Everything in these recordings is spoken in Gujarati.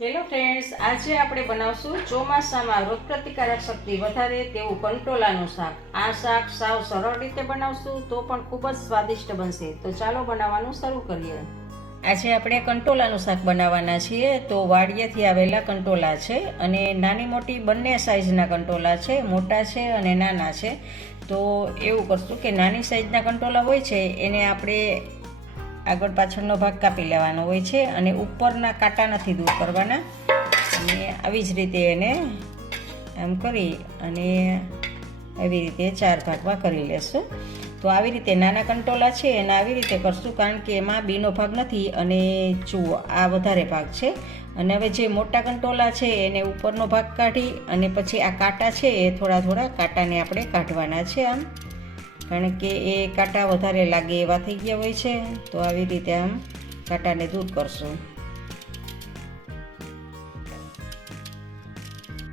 હેલો ફ્રેન્ડ્સ, આજે આપણે બનાવશું ચોમાસામાં રોગપ્રતિકારક શક્તિ વધારે તેવું કંટોલાનું શાક. આ શાક સાવ સરળ રીતે બનાવશું તો પણ ખૂબ જ સ્વાદિષ્ટ બનશે. તો ચાલો બનાવવાનું શરૂ કરીએ. આજે આપણે કંટોલાનું શાક બનાવવાના છીએ. તો વાડિયેથી આવેલા કંટોલા છે અને નાની મોટી બંને સાઈઝના કંટોલા છે, મોટા છે અને નાના છે. તો એવું કરશું કે નાની સાઈઝના કંટોલા હોય છે એને આપણે આગળ પાછળનો ભાગ કાપી લેવાનો હોય છે અને ઉપરના કાંટા નથી દૂર કરવાના. અને આવી જ રીતે એને આમ કરી અને આવી રીતે 4 ભાગમાં કરી લેશું. તો આવી રીતે નાના કંટોલા છે એને આવી રીતે કરશું, કારણ કે એમાં બીનો ભાગ નથી અને જુઓ આ વધારે ભાગ છે. અને હવે જે મોટા કંટોલા છે એને ઉપરનો ભાગ કાઢી અને પછી આ કાંટા છે એ થોડા થોડા કાંટાને આપણે કાઢવાના છે આમ, કારણ કે એ કાંટા વધારે લાગે એવા થઈ ગયા હોય છે. તો આવી રીતે આમ કાંટાને દૂર કરશું.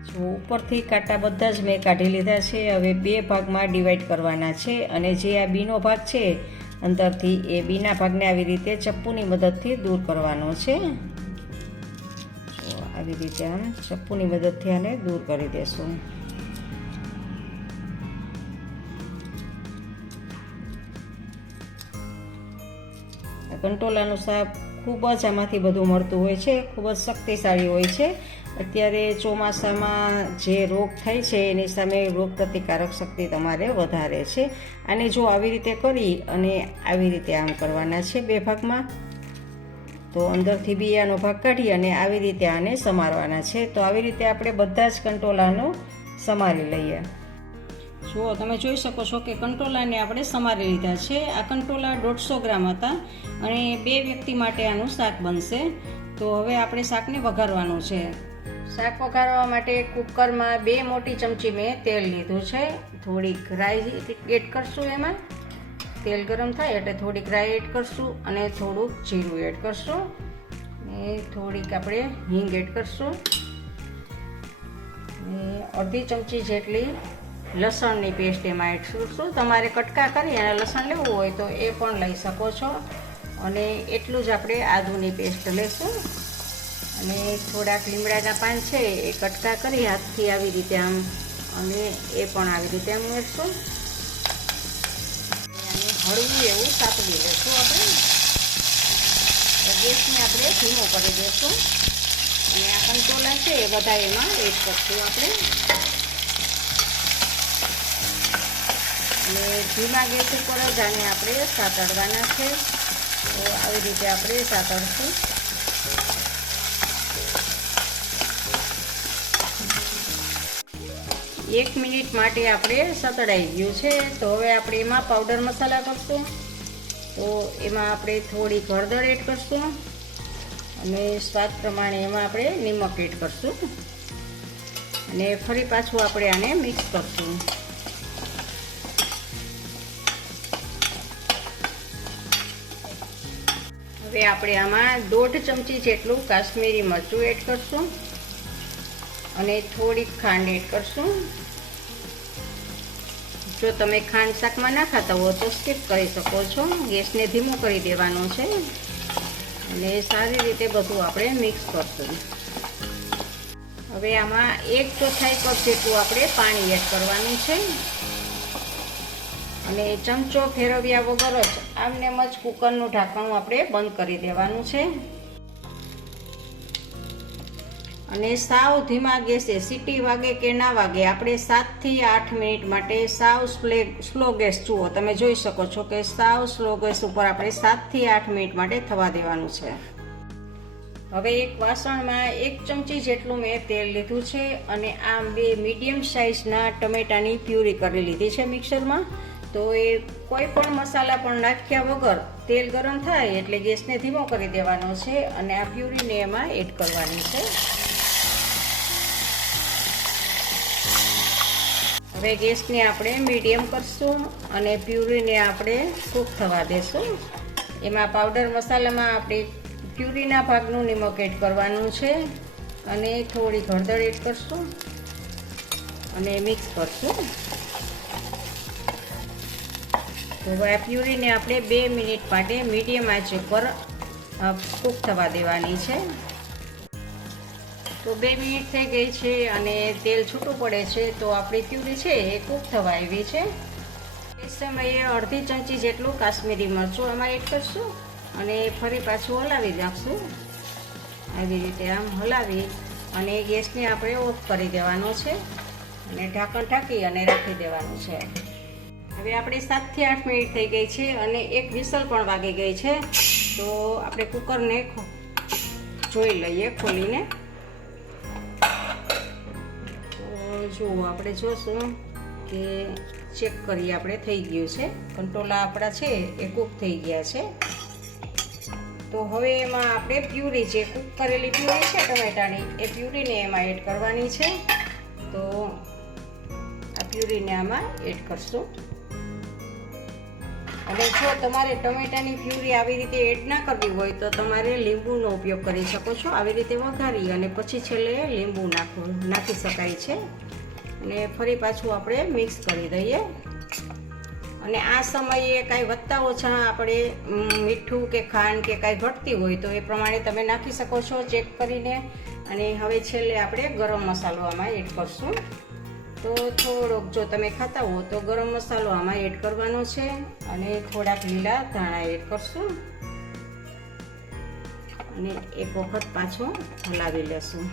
જો ઉપરથી કાંટા બધા જ મેં કાઢી લીધા છે. હવે 2 ભાગમાં ડિવાઈડ કરવાના છે અને જે આ બીનો ભાગ છે અંદરથી એ બીના ભાગને આવી રીતે ચપ્પુની મદદથી દૂર કરવાનો છે. આવી રીતે આમ ચપ્પુની મદદથી આને દૂર કરી દેશું. કંટોલાનું શાક ખૂબ જ આમાંથી બધું મળતું હોય છે, ખૂબ જ શક્તિશાળી હોય છે. અત્યારે ચોમાસામાં જે રોગ થાય છે એની સામે રોગ પ્રતિકારક શક્તિ તમારે વધારે છે. આને જો આવી રીતે કરી અને આવી રીતે આમ કરવાના છે 2 ભાગમાં. તો અંદરથી બિયાનો ભાગ કાઢી અને આવી રીતે આને સમારવાના છે. તો આવી રીતે આપણે બધા જ કંટોલાનો સમારી લઈએ. જુઓ, તમે જોઈ શકો છો કે કંટોલાને આપણે સમારી લીધા છે. આ કંટોલા 150 ગ્રામ હતા અને 2 વ્યક્તિ માટે આનું શાક બનશે. તો હવે આપણે શાકને વઘારવાનું છે. શાક વઘારવા માટે કુકરમાં 2 મોટી ચમચી મેં તેલ લીધું છે. થોડીક રાઈ એડ કરશું. એમાં તેલ ગરમ થાય એટલે થોડીક રાઈ એડ કરશું અને થોડુંક જીરું એડ કરશું અને થોડીક આપણે હિંગ એડ કરશું અને અડધી ચમચી જેટલી લસણની પેસ્ટ એમાં એડ કરશું. તમારે કટકા કરી અને લસણ લેવું હોય તો એ પણ લઈ શકો છો. અને એટલું જ આપણે આદુની પેસ્ટ લઈશું અને થોડાક લીમડાના પાન છે એ કટકા કરી હાથથી આવી રીતે આમ અને એ પણ આવી રીતે આમ ઉમેરશું. અને હળવું એવું સાતળી લઈશું આપણે. ગેસને આપણે ધીમો કરી દઈશું અને આ કંટોલા છે એ બધા એમાં એડ કરશું આપણે. અને ધીમા ગેસ ઉપર જ આને આપણે સાતળવાના છે. તો આવી રીતે આપણે સાતળશું. 1 મિનિટ માટે આપણે સતળાઈ ગયું છે. તો હવે આપણે એમાં પાવડર મસાલા કરશું. તો એમાં આપણે થોડીક હળદર એડ કરશું અને સ્વાદ પ્રમાણે એમાં આપણે નિમક એડ કરશું અને ફરી પાછું આપણે આને મિક્સ કરશું. હવે આપણે આમાં 1.5 ચમચી જેટલું કાશ્મીરી મરચું એડ કરશું અને થોડીક ખાંડ એડ કરશું. જો તમે ખાંડ શાકમાં ના ખાતા હો તો સ્કીપ કરી શકો છો. ગેસને ધીમો કરી દેવાનો છે અને સારી રીતે બધું આપણે મિક્સ કરશું. હવે આમાં 1/4 કપ જેટલું આપણે પાણી એડ કરવાનું છે અને ચમચો ફેરવ્યા વગર જ આમનેમ જ કુકરનું ઢાંકણું આપણે બંધ કરી દેવાનું છે અને સાવ ધીમા ગેસે સીટી વાગે કે ના વાગે આપણે 7 થી 8 મિનિટ માટે સાવ સ્લો ગેસ, જુઓ તમે જોઈ શકો છો કે સાવ સ્લો ગેસ ઉપર આપણે 7 થી 8 મિનિટ માટે થવા દેવાનું છે. હવે એક વાસણમાં 1 ચમચી જેટલું મેં તેલ લીધું છે અને આમ 2 મીડિયમ સાઇઝના ટમેટાની પ્યુરી કરી લીધી છે મિક્સરમાં. તો એ કોઈ પણ મસાલા પણ નાખ્યા વગર તેલ ગરમ થાય એટલે ગેસને ધીમો કરી દેવાનો છે અને આ પ્યુરીને એમાં એડ કરવાની છે. હવે ગેસને આપણે મીડિયમ કરશું અને પ્યુરીને આપણે કૂક થવા દેશું. એમાં પાવડર મસાલામાં આપણે પ્યુરીના ભાગનું નિમક એડ કરવાનું છે અને થોડી હળદર એડ કરશું અને મિક્સ કરશું. તો હવે આ પ્યુરીને આપણે 2 મિનિટ માટે મીડિયમ આંચ ઉપર કૂક થવા દેવાની છે. તો 2 મિનિટ થઈ ગઈ છે અને તેલ છૂટું પડે છે, તો આપણી પ્યુરી છે એ કૂક થવા આવી છે. એ સમયે અડધી ચમચી જેટલું કાશ્મીરી મરચું આમાં એડ કરશું અને ફરી પાછું હલાવી નાખશું. આવી રીતે આમ હલાવી અને ગેસને આપણે ઓફ કરી દેવાનો છે અને ઢાંકણ ઢાંકી અને રાખી દેવાનું છે. હવે આપણે 7 થી 8 મિનિટ થઈ ગઈ છે અને એક વિસલ પણ વાગી ગઈ છે. તો આપણે કુકરને જોઈ લઈએ ખોલીને. તો જુઓ, આપણે જોશું કે ચેક કરીએ, આપણે થઈ ગયું છે. કંટોલા આપણા છે એ કૂક થઈ ગયા છે. તો હવે એમાં આપણે પ્યુરી, જે કૂક કરેલી પ્યુરી છે ટમેટાની, એ પ્યુરીને એમાં એડ કરવાની છે. તો આ પ્યુરીને આમાં એડ કરશું. અને જો તમારે ટમેટાની પ્યુરી આવી રીતે એડ ના કરવી હોય તો તમારે લીંબુનો ઉપયોગ કરી શકો છો. આવી રીતે વઘારી અને પછી છેલ્લે લીંબુ નાખી શકાય છે. અને ફરી પાછું આપણે મિક્સ કરી દઈએ. અને આ સમયે કાંઈ વધતા ઓછા આપણે મીઠું કે ખાંડ કે કાંઈ ઘટતી હોય તો એ પ્રમાણે તમે નાખી શકો છો ચેક કરીને. અને હવે છેલ્લે આપણે ગરમ મસાલો આમાં એડ કરશું. તો થોડોક, જો તમે ખાતા હો તો ગરમ મસાલો આમાં એડ કરવાનો છે અને થોડાક લીલા ધાણા એડ કરશું અને એક વખત પાછું હલાવી લેશું.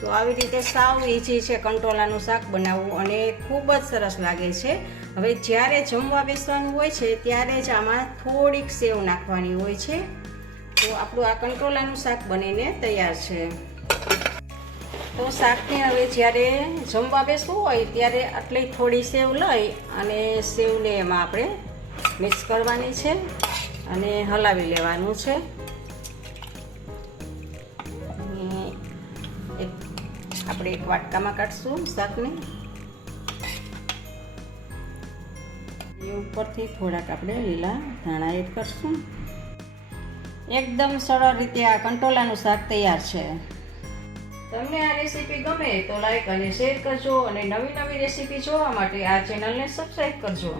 તો આવી રીતે સાવ ઈઝી છે કંટોલાનું શાક બનાવવું અને ખૂબ જ સરસ લાગે છે. હવે જ્યારે જમવા બેસવાનું હોય છે ત્યારે જ આમાં થોડીક સેવ નાખવાની હોય છે. તો આપણું આ કંટોલાનું શાક બનીને તૈયાર છે. તો શાકને હવે જ્યારે જમવા બેસવું હોય ત્યારે આટલી થોડી સેવ લઈ અને સેવને એમાં આપણે મિક્સ કરવાની છે અને હલાવી લેવાનું છે. આપણે એક વાટકામાં કાઢશું શાકને. એ ઉપરથી થોડાક આપણે લીલા ધાણા એડ કરશું. એકદમ સરળ રીતે આ કંટોલાનું શાક તૈયાર છે. તમને આ રેસીપી ગમે તો લાઈક અને શેર કરજો અને નવી રેસીપી જોવા માટે આ ચેનલને સબસ્ક્રાઈબ કરજો.